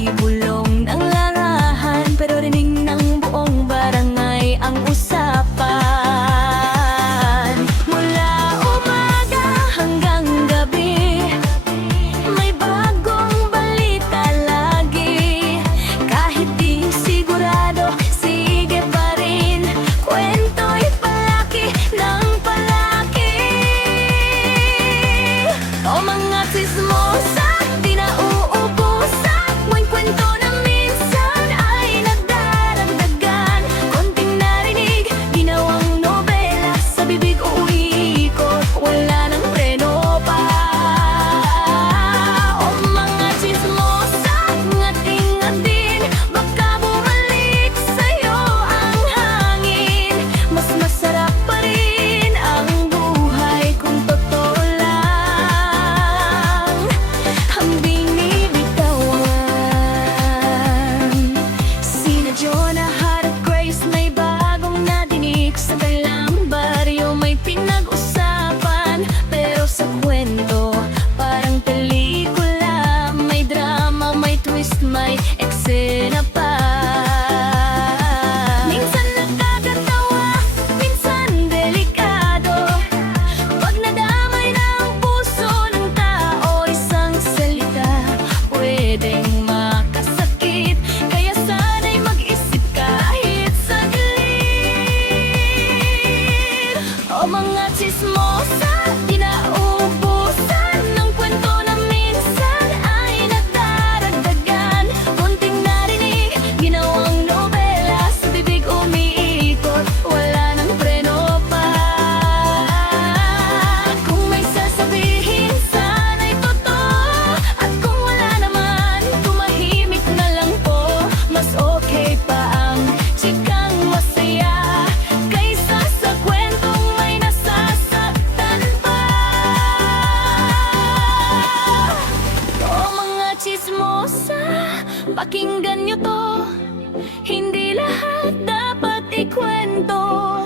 di bulong ng langahan, pero rinig ng buong barangay ang usapan. Mula umaga hanggang gabi, may bagong balita lagi. Kahit di sigurado, sige pa rin, kwento'y palaki ng palaki. O mga tsismosa, di na uubusan, tuwing kwento na minsan ay nagdaragdagan. Konting narinig, ginawang nobela, sa bibig umiikot, wala nang preno pa. O mga tsismosa, ngating-ngating, baka bumalik sa'yo ang hangin. Mas masarap pa rin ang buhay kung totoo lang ang binibitawan. Sina Jonah at Grace may bagong nadinig, sa kailang baryo may pinag-usapan. Pero sa kwento, parang pelikula, may drama, may twist, may eksena pa. Minsan nakakatawa, minsan delikado, pag nadamay ng puso ng tao, isang salita pwedeng makasakit. Kaya sana'y mag-isip kahit saglit. O mga tsismosa, di na uubusan, ng kwento na minsan ay nagdaragdagan. Konting narinig, ginawang nobela, sa bibig umiikot, wala nang preno pa. Kung may sasabihin, sana'y totoo, at kung wala naman, tumahimik na lang po. Mas okay pa ang chikang masaya, kaysa sa kwentong may nasasaktan pa. O mga tsismosa, pakinggan nyo to, hindi lahat dapat ikwento.